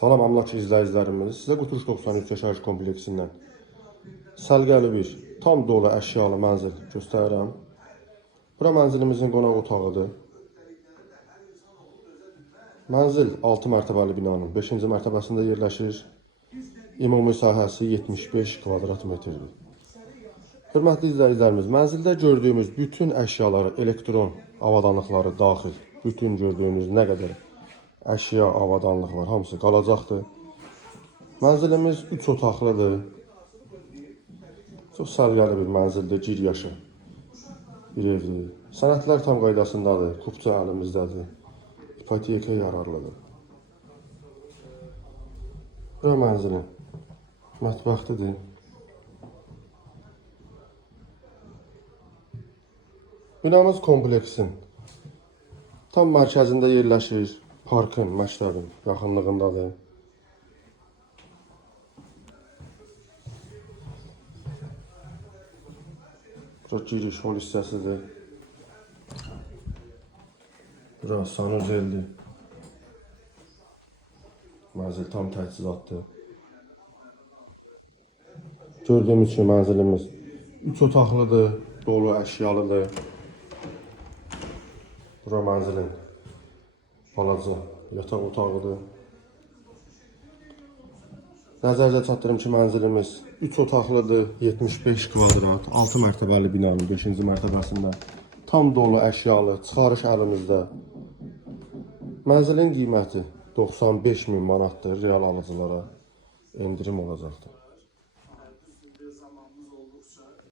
Salam əmlak izləyicilərimiz, sizə Quturuş 93 yaşayış kompleksindən səliqəli bir, tam dolu əşyalı mənzil göstərirəm. Bura mənzilimizin qonaq otağıdır. Mənzil 6 mərtəbəli binanın 5-ci mərtəbəsində yerləşir. Ümumi sahəsi 75 kvadrat metrdir. Hörmətli izləyicilərimiz, mənzildə gördüyümüz bütün əşyaları, elektron avadanlıqları daxil, bütün gördüyünüz nə qədər əşya, avadanlıq var, hamısı qalacaqdır. Mənzilimiz 3 otaqlıdır. Çox səliqəli bir mənzildir, gir yaşı bir evdir. Sənədlər tam qaydasındadır, kupça əlimizdədir, ipoteka yararlıdır. Bura mənzilin mətbəxtidir. Binamız kompleksin tam mərkəzində yerləşir, parkın, məktəbin yaxınlığındadır. Bura giriş hol hissəsidir. Bura sanuzeldir. Mənzil tam təchizatdır. Gördüyümüz kimi mənzilimiz 3 otaqlıdır, dolu əşyalıdır. Bura mənzilin balaca yataq otağıdır. Nəzərinizə çatdırım ki, mənzilimiz 3 otaqlıdır, 75 kvadrat, 6 mərtəbəli binanın 5-ci mərtəbəsində tam dolu əşyalı, çıxarış əlimizdə. Mənzilin qiyməti 95.000 manatdır, real alıcılara endirim olacaqdır.